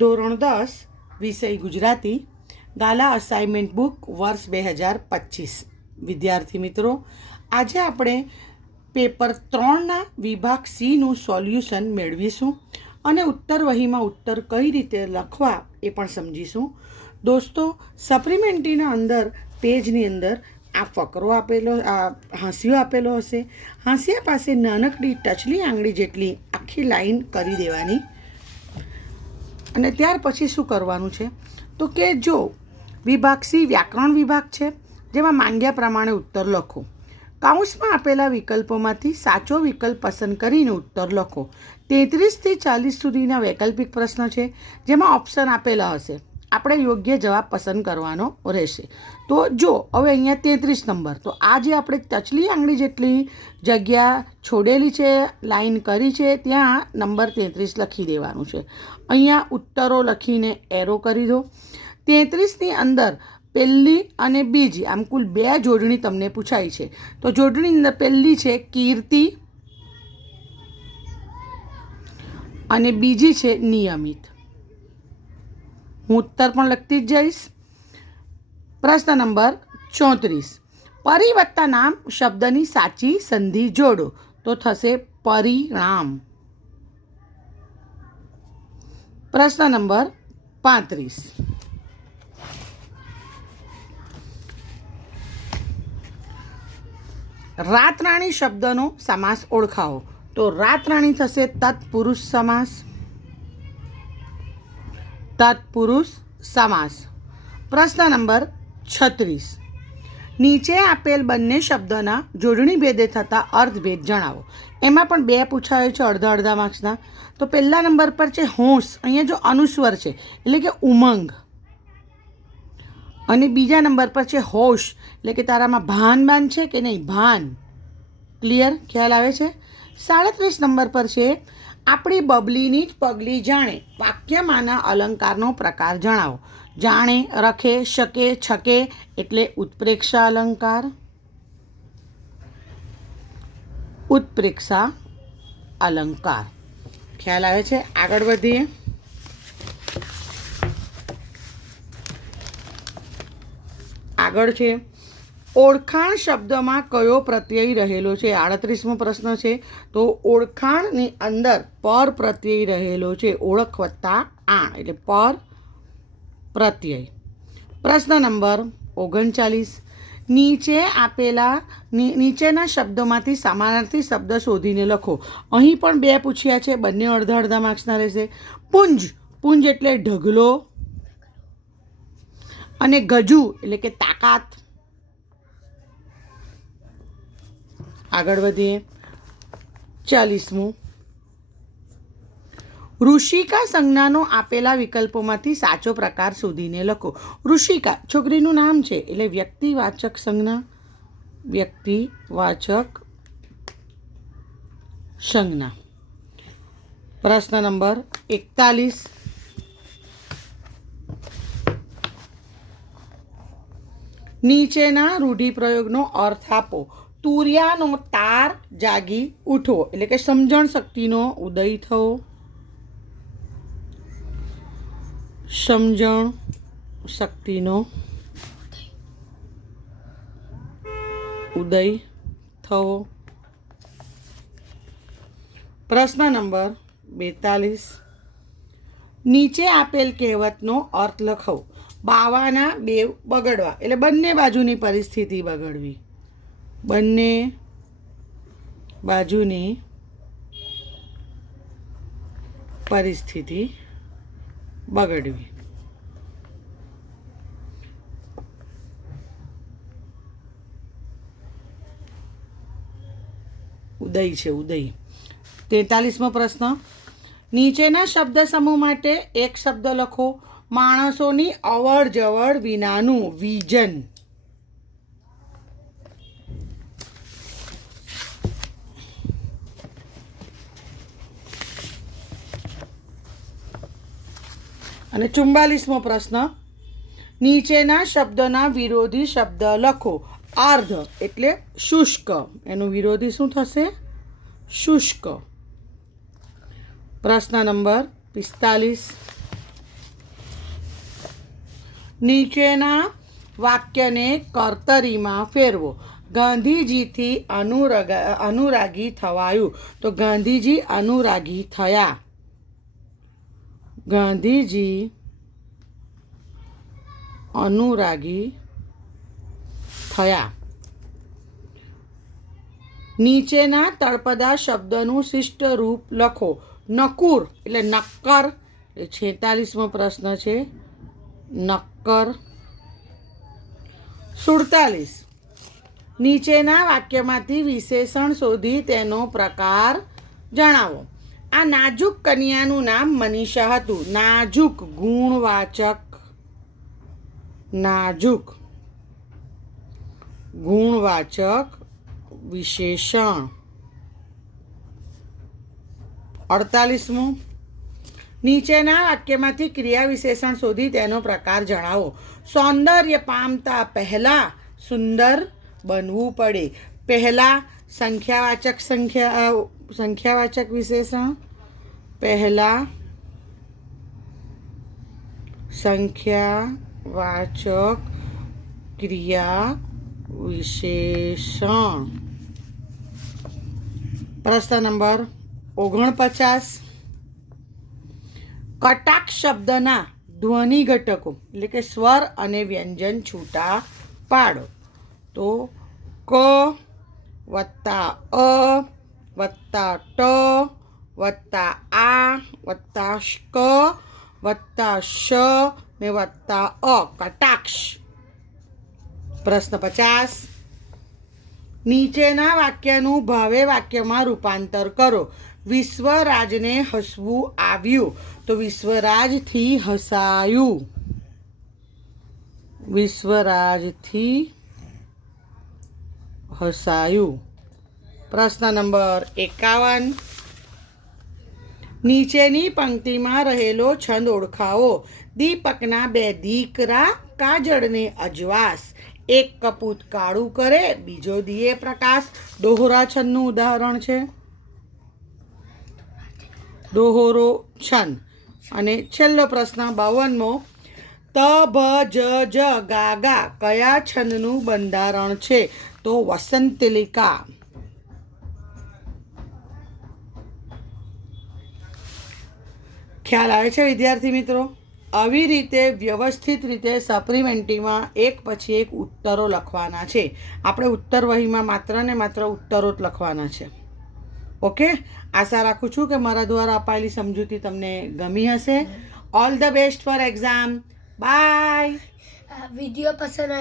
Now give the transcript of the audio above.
ધોરણ દસ, વિષય ગુજરાતી, ગાલા અસાઇનમેન્ટ બુક વર્ષ બે હજાર પચીસ. વિદ્યાર્થી મિત્રો, આજે આપણે પેપર ત્રણના વિભાગ સીનું સોલ્યુશન મેળવીશું અને ઉત્તર વહીમાં ઉત્તર કઈ રીતે લખવા એ પણ સમજીશું. દોસ્તો સપ્લિમેન્ટરીના અંદર, પેજની અંદર આ ફકરો આપેલો, આ હાંસિયો આપેલો હશે. હાંસિયા પાસે નાનકડી ટચલી આંગળી જેટલી આખી લાઈન કરી દેવાની. અને ત્યાર પછી શું કરવાનું છે? તો કે જો, વિભાગ સી વ્યાકરણ વિભાગ છે, જેમાં માંગ્યા પ્રમાણે ઉત્તર લખો. કાઉન્સમાં આપેલા વિકલ્પોમાંથી સાચો વિકલ્પ પસંદ કરીને ઉત્તર લખો. તેત્રીસથી ચાલીસ સુધીના વૈકલ્પિક પ્રશ્ન છે, જેમાં ઓપ્શન આપેલા હશે. આપણે યોગ્ય જવાબ પસંદ કરવાનો રહેશે. તો જો, હવે અહીંયા તેત્રીસ નંબર. તો આ જે આપણે ટચલી આંગળી જેટલી જગ્યા છોડેલી છે, લાઈન કરી છે, ત્યાં નંબર તેત્રીસ લખી દેવાનું છે. અહીંયા ઉત્તરો લખીને એરો કરી દો. તેત્રીસની અંદર પહેલી અને બીજી, આમ કુલ બે જોડણી તમને પૂછાય છે. તો જોડણી અંદર પહેલી છે કીર્તિ અને બીજી છે નિયમિત. હું ઉત્તર પણ લખતી જ જઈશ. પ્રશ્ન નંબર ચોત્રીસ. પરિવર્તા નામ શબ્દની સાચી સંધિ જોડો, તો થશે પરિણામ. પ્રશ્ન નંબર પાંત્રીસ. રાતરાણી શબ્દનો સમાસ ઓળખાવો, તો રાતરાણી થશે તત્પુરુષ સમાસ. તત્પુરુષ સમાસ. પ્રશ્ન નંબર છત્રીસ. નીચે આપેલ બંને શબ્દના જોડણી ભેદે થતા અર્થભેદ જણાવો. એમાં પણ બે પૂછાયો છે અડધા અડધા માર્ક્સના. તો પહેલા નંબર પર છે હોંશ. અહીંયા જો અનુસ્વર છે, એટલે કે ઉમંગ. અને બીજા નંબર પર છે હોશ, એટલે કે તારામાં ભાન બાન છે કે નહીં? ભાન. ક્લિયર? ખ્યાલ આવે છે? સાડત્રીસ નંબર પર છે આપણી બબલીની જ પગલી જાણે, વાક્યમાંના અલંકારનો પ્રકાર જણાવો. જાણે, રખે, શકે, છકે, એટલે ઉત્પ્રેક્ષા અલંકાર. ઉત્પ્રેક્ષા અલંકાર. ખ્યાલ આવે છે? આગળ વધીએ. આગળ છે. ઓળખાણ શબ્દમાં કયો પ્રત્યય રહેલો છે? આડત્રીસમો પ્રશ્ન છે. તો ઓળખાણની અંદર પર પ્રત્યય રહેલો છે. ઓળખ વત્તા આણ એટલે પર પ્રત્યય. પ્રશ્ન નંબર ઓગણચાલીસ. નીચે આપેલા નીચેના શબ્દોમાંથી સમાનાર્થી શબ્દ શોધીને લખો. અહીં પણ બે પૂછ્યા છે. બંને અડધા અડધા માર્ક્સના રહેશે. પુંજ. પુંજ એટલે ઢગલો અને ગજુ એટલે કે તાકાત. આગળ વધીએ. ચાલીસમું. ઋષિકા સંજ્ઞાનો આપેલા વિકલ્પોમાંથી સાચો પ્રકાર શોધીને લખો. ઋષિકા, છોકરીનું નામ છે એટલે વ્યક્તિવાચક સંજ્ઞા વ્યક્તિવાચક સંજ્ઞા. પ્રશ્ન નંબર એકતાલીસ. નીચેના રૂઢિપ્રયોગનો અર્થ આપો. તુરિયાનો તાર જાગી ઉઠો, એટલે કે સમજણ શક્તિનો ઉદય થવો સમજણ શક્તિનો ઉદય થવો પ્રશ્ન નંબર બેતાલીસ. નીચે આપેલ કહેવતનો અર્થ લખો. બાવાના બે બગડવા, એટલે બંને બાજુની પરિસ્થિતિ બગડવી. બંને બાજુની પરિસ્થિતિ બગડવી. ઉદય છે, ઉદય. તેતાલીસમો પ્રશ્ન. નીચેના શબ્દ સમૂહ માટે એક શબ્દ લખો. માણસોની અવર જવર વિનાનું વિઝન અને ચુમ્બાલીસમો પ્રશ્ન. નીચેના શબ્દના વિરોધી શબ્દ લખો. આર્ધ એટલે શુષ્ક. એનું વિરોધી શું થશે? શુષ્ક. પ્રશ્ન નંબર પિસ્તાલીસ. નીચેના વાક્યને કર્તરીમાં ફેરવો. ગાંધીજીથી અનુરાગ, અનુરાગી થવાયું. તો ગાંધીજી અનુરાગી થયા. ગાંધીજી અનુરાગી થયા. નીચેના તળપદા શબ્દનું શિષ્ટ રૂપ લખો. નકુર એટલે નક્કર. એ છેતાલીસમો પ્રશ્ન છે. નક્કર. સુડતાલીસ. નીચેના વાક્યમાંથી વિશેષણ શોધી તેનો પ્રકાર જણાવો. આ નાજુક કન્યાનું નામ મનીષા હતું. નાજુક, ગુણવાચક. નાજુક, ગુણવાચક વિશેષણ. અડતાલીસમું. નીચેના વાક્યમાંથી ક્રિયા વિશેષણ શોધી તેનો પ્રકાર જણાવો. સૌંદર્ય પામતા પહેલાં સુંદર બનવું પડે. પહેલાં સંખ્યાવાચક સંખ્યા સંખ્યાવાચક વિશેષણ. પહેલા સંખ્યાવાચક ક્રિયા વિશેષણ. પ્રશ્ન નંબર ઓગણપચાસ. કટાક્ષ શબ્દના ધ્વનિ ઘટકો, એટલે કે સ્વર અને વ્યંજન છૂટા પાડો. તો ક વત્તા અ વત્તા ટ, વત્તા આ, વત્તા ક વત્તા શ ને વત્તા અ. કટાક્ષ. પ્રશ્ન પચાસ. નીચેના વાક્યનું ભાવે વાક્યમાં રૂપાંતર કરો. વિશ્વરાજને હસવું આવ્યું. તો વિશ્વરાજથી હસાયું. વિશ્વરાજથી હસાયું. પ્રશ્ન નંબર એકાવન. નીચેની પંક્તિમાં રહેલો છંદ ઓળખાવો. દીપકના બે દીકરા, કાજળને અજવાસ. એક કપૂત કાળું કરે, બીજો દીએ પ્રકાશ. દોહરા છંદનું ઉદાહરણ છે. દોહોરો છંદ. અને છેલ્લો પ્રશ્ન બાવનમો. ત, ભ, જ જ, ગા ગા કયા છંદનું બંધારણ છે? તો વસંતલિકા. ખ્યાલ આવે છે વિદ્યાર્થી મિત્રો? આવી રીતે વ્યવસ્થિત રીતે સપ્લિમેન્ટરીમાં એક પછી એક ઉત્તરો લખવાના છે. આપણે ઉત્તર વહીમાં માત્ર ને માત્ર ઉત્તરો જ લખવાના છે. ઓકે? આશા રાખું છું કે મારા દ્વારા અપાયેલી સમજૂતી તમને ગમી હશે. All the best for exam by video પસંદ